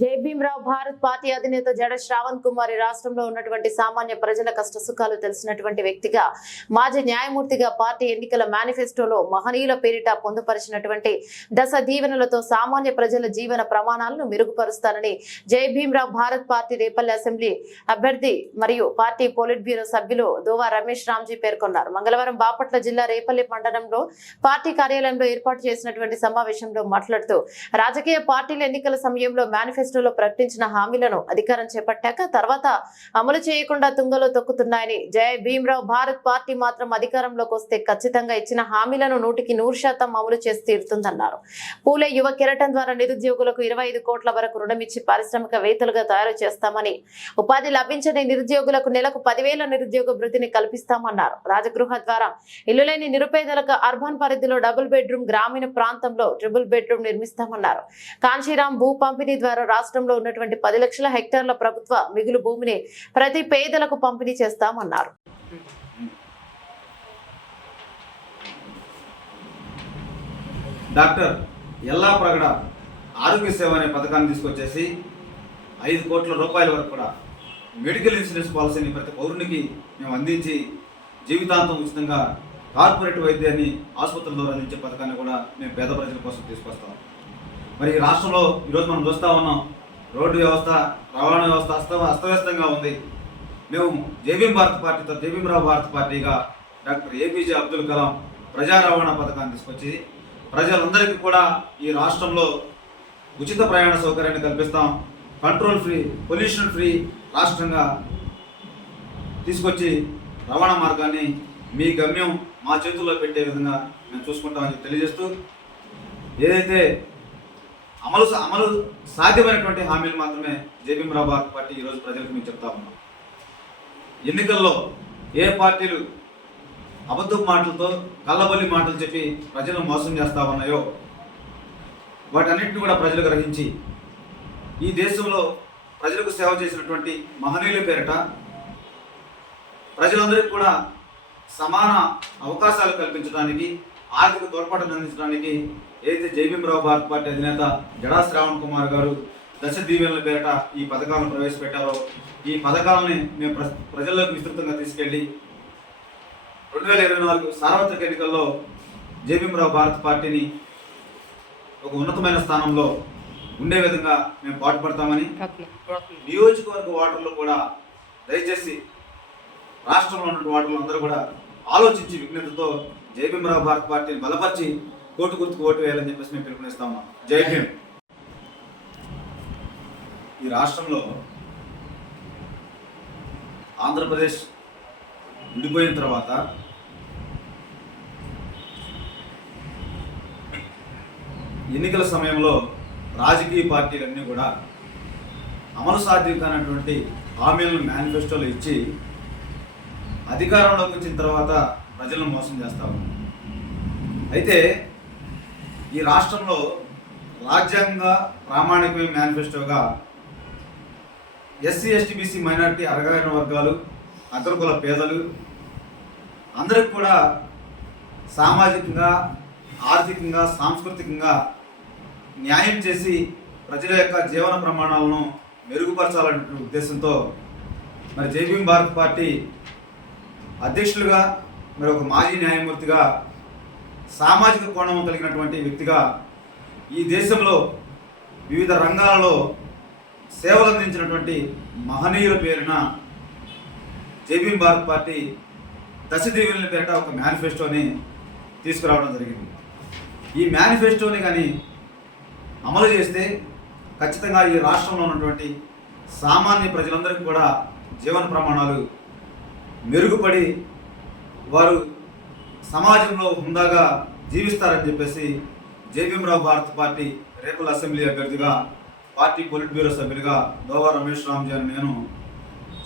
జై భీమరావు భారత్ పార్టీ అధినేత జడ శ్రావణ్ కుమార్ రాష్ట్రంలో ఉన్నటువంటి సామాన్య ప్రజల కష్టసుఖాలు తెలిసినటువంటి వ్యక్తిగా మాజీ న్యాయమూర్తిగా పార్టీ ఎన్నికల మేనిఫెస్టోలో మహనీయుల పేరిట పొందుపరిచినటువంటి దశ దీవెనలతో సామాన్య ప్రజల జీవన ప్రమాణాలను మెరుగుపరుస్తానని జై భీమరావు భారత్ పార్టీ రేపల్లి అసెంబ్లీ అభ్యర్థి మరియు పార్టీ పోలిట్ బ్యూరో సభ్యులు దోవా రమేష్ రామ్జీ పేర్కొన్నారు. మంగళవారం బాపట్ల జిల్లా రేపల్లి మండలంలో పార్టీ కార్యాలయంలో ఏర్పాటు చేసినటువంటి సమావేశంలో మాట్లాడుతూ రాజకీయ పార్టీల ఎన్నికల సమయంలో మేనిఫెస్టోలో ప్రకటించిన హామీలను అధికారం చేపట్టాక తర్వాత అమలు చేయకుండా తుంగలో తొక్కుతున్నాయని, జై భీమరావు భారత్ పార్టీ మాత్రం అధికారంలోకి వస్తే ఖచ్చితంగా ఇచ్చిన హామీలను 100% అమలు చేసి తీరుతుందన్నారు. పూలే యువ కెరటం ద్వారా నిరుద్యోగులకు 25 కోట్ల వరకు రుణమిచ్చి పారిశ్రామికవేత్తలుగా తయారు చేస్తామని, ఉపాధి లభించని నిరుద్యోగులకు నెలకు 10,000 నిరుద్యోగ వృత్తిని కల్పిస్తామన్నారు. రాజగృహ ద్వారా ఇల్లు లేని నిరుపేదలకు అర్బన్ పరిధిలో డబుల్ బెడ్రూమ్, గ్రామీణ ప్రాంతంలో ట్రిపుల్ బెడ్రూమ్ నిర్మిస్తామన్నారు. కాంశీరాం భూ పంపిణీ ద్వారా రాష్ట్రంలో ఉన్నటువంటి 10 లక్షల హెక్టార్ల ప్రభుత్వ మిగులు భూమిని ప్రతి పేదలకు పంపిణీ చేస్తామన్నారు. డాక్టర్ ఎల్లా ప్రగడ ఆరోగ్య సేవ అనే పథకాన్ని తీసుకొచ్చేసి 5 కోట్ల రూపాయల వరకు కూడా మెడికల్ ఇన్సూరెన్స్ పాలసీని ప్రతి పౌరునికి మేము అందించి జీవితాంతం ఉచితంగా కార్పొరేట్ వైద్యాన్ని ఆసుపత్రుల ద్వారా అందించే పథకాన్ని కూడా మేము పేద ప్రజల కోసం తీసుకొస్తాం. మరి ఈ రాష్ట్రంలో ఈరోజు మనం చూస్తూ ఉన్నాం, రోడ్డు వ్యవస్థ, రవాణా వ్యవస్థ అస్తవ్యస్తంగా ఉంది. మేము జై భీమరావు భారత్ పార్టీగా డాక్టర్ ఏపీజే అబ్దుల్ కలాం ప్రజా రవాణా పథకాన్ని తీసుకొచ్చి ప్రజలందరికీ కూడా ఈ రాష్ట్రంలో ఉచిత ప్రయాణ సౌకర్యాన్ని కల్పిస్తాం. కంట్రోల్ ఫ్రీ, పొల్యూషన్ ఫ్రీ రాష్ట్రంగా తీసుకొచ్చి రవాణా మార్గాన్ని మీ గమ్యం మా చేతుల్లో పెట్టే విధంగా మేము చూసుకుంటామని తెలియజేస్తూ, ఏదైతే అమలు సాధ్యమైనటువంటి హామీలు మాత్రమే జై భీమరావు భారత్ పార్టీ ఈరోజు ప్రజలకు మేము చెప్తా ఉన్నాం. ఎన్నికల్లో ఏ పార్టీలు అబద్ధపు మాటలతో, కళ్ళబొల్లి మాటలు చెప్పి ప్రజలను మోసం చేస్తా ఉన్నాయో వాటన్నిటిని కూడా ప్రజలు గ్రహించి ఈ దేశంలో ప్రజలకు సేవ చేసినటువంటి మహనీయుల పేరిట ప్రజలందరికీ కూడా సమాన అవకాశాలు కల్పించడానికి, ఆర్థిక తోడ్పాటును అందించడానికి ఏదైతే జై భీమరావు భారత్ పార్టీ అధినేత జడా శ్రావణ్ కుమార్ గారు దశ దీవెనల పేరిట ఈ పథకాలను ప్రవేశపెట్టారో, ఈ పథకాలని మేము ప్రజల్లోకి విస్తృతంగా తీసుకెళ్లి 2024 సార్వత్రిక ఎన్నికల్లో జై భీమరావు భారత్ పార్టీని ఒక ఉన్నతమైన స్థానంలో ఉండే విధంగా మేము పాటుపడతామని, నియోజకవర్గ ఓటర్లు కూడా దయచేసి రాష్ట్రంలో ఉన్న ఓటర్లు అందరూ కూడా ఆలోచించి విజ్ఞతతో జై భీమరావు భారత్ పార్టీని బలపరిచి కోటు గుర్తుకు ఓటు వేయాలని చెప్పేసి మేము పిలుపునిస్తాము. జై భీమ్. ఈ రాష్ట్రంలో ఆంధ్రప్రదేశ్ విడిపోయిన తర్వాత ఎన్నికల సమయంలో రాజకీయ పార్టీలన్నీ కూడా అమలు సాధ్యం కానటువంటి హామీలను మేనిఫెస్టోలో ఇచ్చి అధికారంలోకి వచ్చిన తర్వాత ప్రజలను మోసం చేస్తాము. అయితే ఈ రాష్ట్రంలో రాజ్యాంగ ప్రామాణికమైన మేనిఫెస్టోగా ఎస్సీ, ఎస్టీ, బీసీ, మైనారిటీ, అగ్రవర్ణ వర్గాలు, అగ్రకుల పేదలు అందరికి కూడా సామాజికంగా, ఆర్థికంగా, సాంస్కృతికంగా న్యాయం చేసి ప్రజల యొక్క జీవన ప్రమాణాలను మెరుగుపరచాలనే ఉద్దేశంతో మరి జై భీమ్ భారత్ పార్టీ అధ్యక్షులుగా, మరి ఒక మాజీ న్యాయమూర్తిగా, సామాజిక కోణం కలిగినటువంటి వ్యక్తిగా ఈ దేశంలో వివిధ రంగాలలో సేవలు అందించినటువంటి మహనీయుల పేరున జై భీమ్ భారత్ పార్టీ దశ దీవెనల పేరిట ఒక మేనిఫెస్టోని తీసుకురావడం జరిగింది. ఈ మేనిఫెస్టోని కానీ అమలు చేస్తే ఖచ్చితంగా ఈ రాష్ట్రంలో ఉన్నటువంటి సామాన్య ప్రజలందరికీ కూడా జీవన ప్రమాణాలు మెరుగుపడి వారు సమాజంలో హుందాగా జీవిస్తారని చెప్పేసి జై భీమరావు భారత్ పార్టీ రేపల్లి అసెంబ్లీ అభ్యర్థిగా, పార్టీ పోలిట్ బ్యూరో సభ్యులుగా దోవా రమేష్ రామ్జీ అని నేను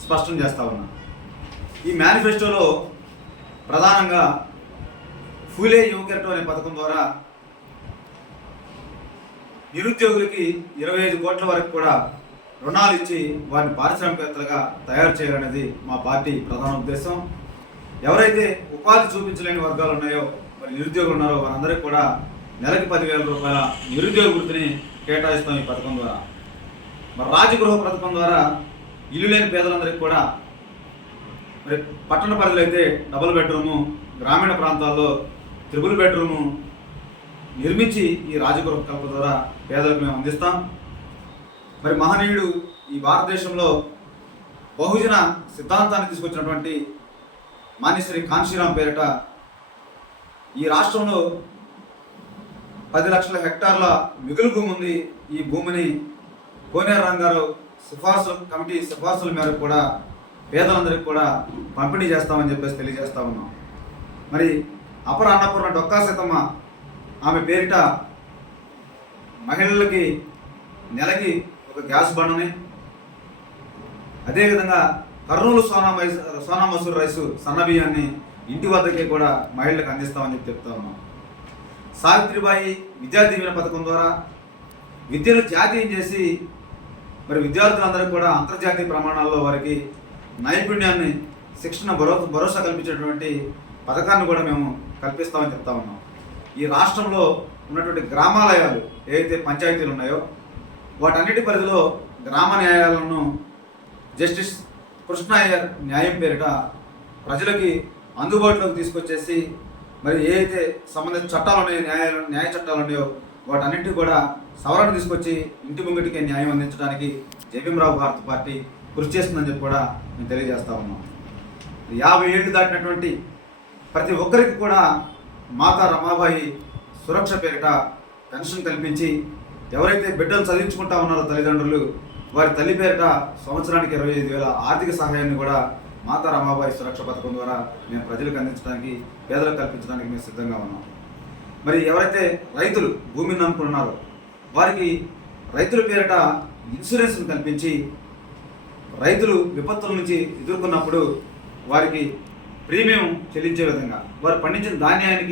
స్పష్టం చేస్తా ఉన్నాను. ఈ మేనిఫెస్టోలో ప్రధానంగా పూలే యువ కెరటం అనే పథకం ద్వారా నిరుద్యోగులకి 25 కోట్ల వరకు కూడా రుణాలు ఇచ్చి వారిని పారిశ్రామికవేత్తలుగా తయారు చేయాలనేది మా పార్టీ ప్రధాన ఉద్దేశం. ఎవరైతే ఉపాధి చూపించలేని వర్గాలు ఉన్నాయో, మరి నిరుద్యోగులు ఉన్నారో వారందరికీ కూడా నెలకి 10,000 రూపాయల నిరుద్యోగ వృత్తిని కేటాయిస్తాం ఈ పథకం ద్వారా. మరి రాజగృహ పథకం ద్వారా ఇల్లు లేని పేదలందరికీ కూడా మరి పట్టణ పరిధిలో అయితే డబుల్ బెడ్రూము, గ్రామీణ ప్రాంతాల్లో త్రిబుల్ బెడ్రూము నిర్మించి ఈ రాజగృహ కల్ప ద్వారా పేదలకు మేము అందిస్తాం. మరి మహనీయుడు ఈ భారతదేశంలో బహుజన సిద్ధాంతాన్ని తీసుకొచ్చినటువంటి మాన్యశ్రీ కాన్షీరాం పేరిట ఈ రాష్ట్రంలో 10 లక్షల హెక్టార్ల మిగులు భూమి ఉంది. ఈ భూమిని కోనేరు రంగారావు కమిటీ సిఫార్సుల మేరకు కూడా పేదలందరికీ కూడా పంపిణీ చేస్తామని చెప్పేసి తెలియజేస్తా ఉన్నాం. మరి అపర అన్నపూర్ణ డొక్కా సీతమ్మ ఆమె పేరిట మహిళలకి నెలకి ఒక గ్యాస్ బండని, అదేవిధంగా కర్నూలు సోనా మసూర్ రైసు సన్న బియ్యాన్ని ఇంటి వద్దకే కూడా మహిళలకు అందిస్తామని చెప్పి చెప్తా ఉన్నాం. సావిత్రిబాయి విద్యా దీవెన పథకం ద్వారా విద్యను జాతీయం చేసి మరి విద్యార్థులందరికీ కూడా అంతర్జాతీయ ప్రమాణాల్లో వారికి నైపుణ్యాన్ని, శిక్షణ భరోసా కల్పించేటువంటి పథకాన్ని కూడా మేము కల్పిస్తామని చెప్తా ఉన్నాం. ఈ రాష్ట్రంలో ఉన్నటువంటి గ్రామాలయాలు ఏవైతే పంచాయతీలు ఉన్నాయో వాటన్నిటి పరిధిలో గ్రామ న్యాయాలను జస్టిస్ కృష్ణయ్యర్ న్యాయం పేరిట ప్రజలకి అందుబాటులోకి తీసుకొచ్చేసి మరి ఏదైతే సంబంధించిన చట్టాలు ఉన్నాయో, న్యాయ చట్టాలు ఉన్నాయో వాటన్నింటినీ కూడా సవరణ తీసుకొచ్చి ఇంటి ముంగిటికి న్యాయం అందించడానికి జేపీఎం భారత పార్టీ కృషి చేస్తుందని చెప్పి కూడా మేము తెలియజేస్తా ఉన్నాం. 50 ఏళ్ళు దాటినటువంటి ప్రతి ఒక్కరికి కూడా మాతా రమాబాయి సురక్ష పేరిట పెన్షన్ కల్పించి ఎవరైతే బిడ్డలు చదివించుకుంటా ఉన్నారో తల్లిదండ్రులు వారి తల్లి పేరిట సంవత్సరానికి 25,000 ఆర్థిక సహాయాన్ని కూడా మాతా రమాబాయి సురక్ష పథకం ద్వారా మేము ప్రజలకు అందించడానికి, పేదలకు కల్పించడానికి మేము సిద్ధంగా ఉన్నాం. మరి ఎవరైతే రైతులు భూమిని నమ్ముకున్నారో వారికి రైతుల పేరిట ఇన్సూరెన్స్ను కల్పించి రైతులు విపత్తుల నుంచి ఎదుర్కొన్నప్పుడు వారికి ప్రీమియం చెల్లించే విధంగా వారు పండించిన ధాన్యానికి